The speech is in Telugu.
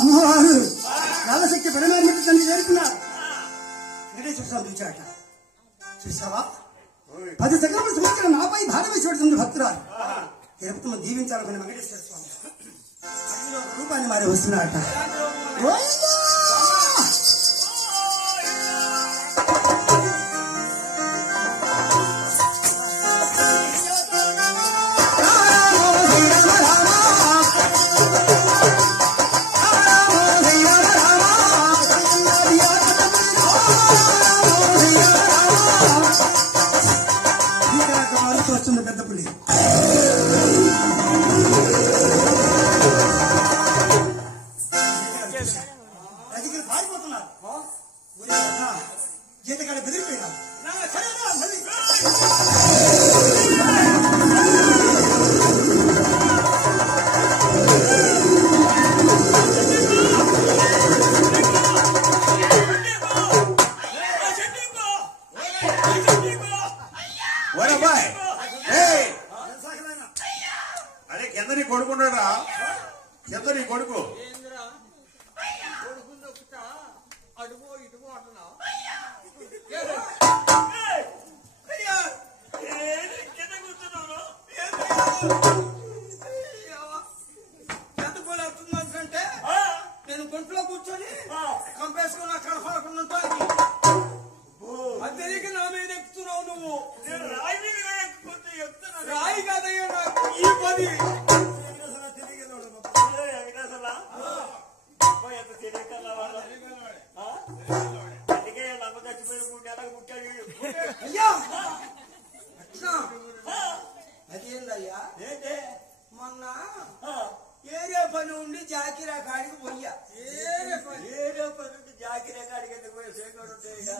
అమ్మవారు నల్లశక్తి పరిమాణి తండ్రి చేరుకున్నారు. వెంకటేశ్వర స్వామి చూచాట. చూసావా 10 సెకండ్లు చూసిన నాపై భార వేసి పెడుతుంది భక్తురాలు. తిరుపతిలో దీవించాలనుకున్న వెంకటేశ్వర స్వామి రూపాన్ని మారి వస్తున్నాడట. వస్తుంది పెద్ద పులి. అధికారులు పారిపోతున్నారు. జీతకాడ బెదిరిపోయినా అదే కింద నీ కొడుకున్నాడా? కింద నీ కొడుకు అడుగో ఇటుగో అంటున్నా ఎంత పూలు అవుతుందంటే నేను గుంట్లో కూర్చొని కంపేసుకుని అక్కడ పడకుండా అది తెలియక నా మీద ఎక్కుతున్నావు నువ్వు. రాయి కాదయ్యా నాకు ఈ పది అయ్యా. అదేందయ్యా మొన్న ఏరియా పని ఉండి జాకిరా కాడికి పోయా. ఏరియా పని ఉండి జాకిరా కాడికి ఎందుకు పోయా?